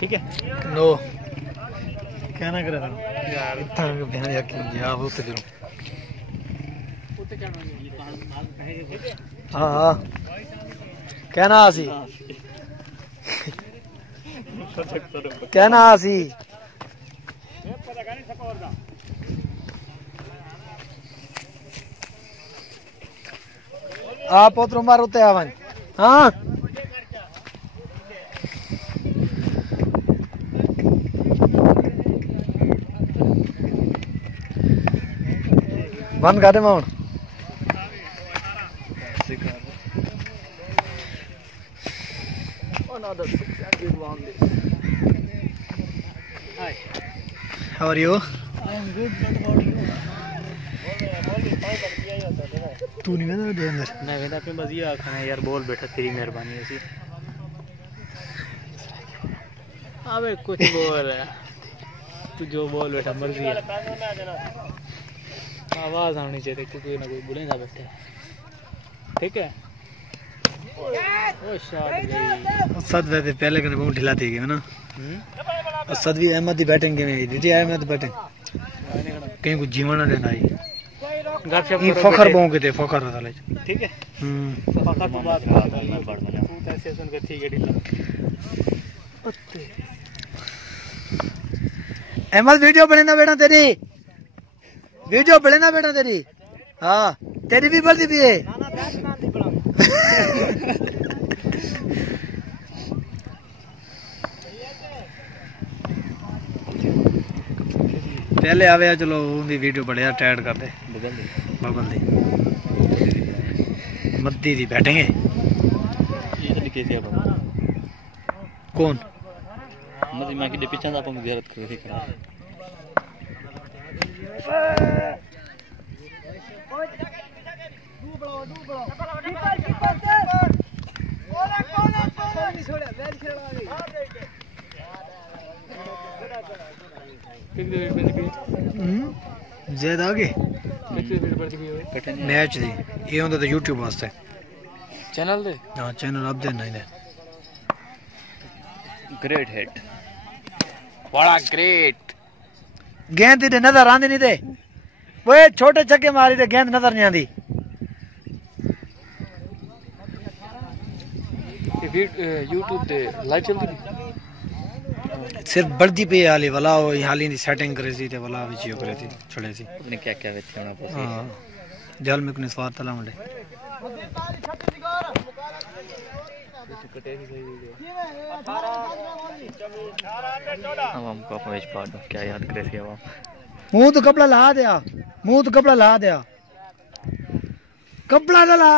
ठीक है नो क्या ना करे यार इतना बयान यकीन जी आप उते जरूर हां हां कहना आसी कहना आसी आप पोत्र मार उते आवन हां बंद कर दे mount another 601 this. Hi, how are you? I am good. What about you? तू नहीं वेंदा दे अंदर मैं वेंदा पे मज़िया खाना यार बोल बेटा तेरी मेहरबानी ऐसी अबे कुछ बोल तू जो बोल बेटा मर्जी है आवाज आनी चाहिए कोई ना कोई बोलेगा बैठे ठीक है असद वैसे पहले कने बहुत ढिला थी ना असद भी अहमद ही बैटिंग में दीदी अहमद बैटिंग कहीं को जीवन ना देना ये फखर बों के थे फखर वाला ठीक है फखर तो बात करना पड़ मना तू ऐसे सुन के ठीक है ढिला अहमद वीडियो बने ना बेटा तेरी वीडियो बने ना बेटा तेरी हां तेरी भी बढ़ती भी है ना ना बैट ना दी बड़ा पहले आवे चलो उनकी वीडियो बढ़िया टाइट कर दे बगल दी मद्दी दी बैठेंगे कौन मद्दी मां के पीछे दा अपन जियारत कर रही करा ज्यादा आगे मैच दी ये होंदा तो YouTube वास्ते चैनल दे हां चैनल अब देना है ग्रेट हिट बड़ा ग्रेट गेंद दी नजर आंदी नहीं दे वो छोटे छक्के मारी ते गेंद नजर नहीं आंदी YouTube दे लाइव चलदी सिर्फ बढ़ती पे हाली वाला हाली दी सेटिंग करे सी ते वाला विच यो करे थी छोड़े सी ने क्या क्या वेथे होना पसी हां जल में कोने स्वाद तला मंडे हम को पेज पाड़ क्या याद करे सी आवाम मुंह तो कपड़ा ला दे मुंह तो कपड़ा ला दे कपड़ा ला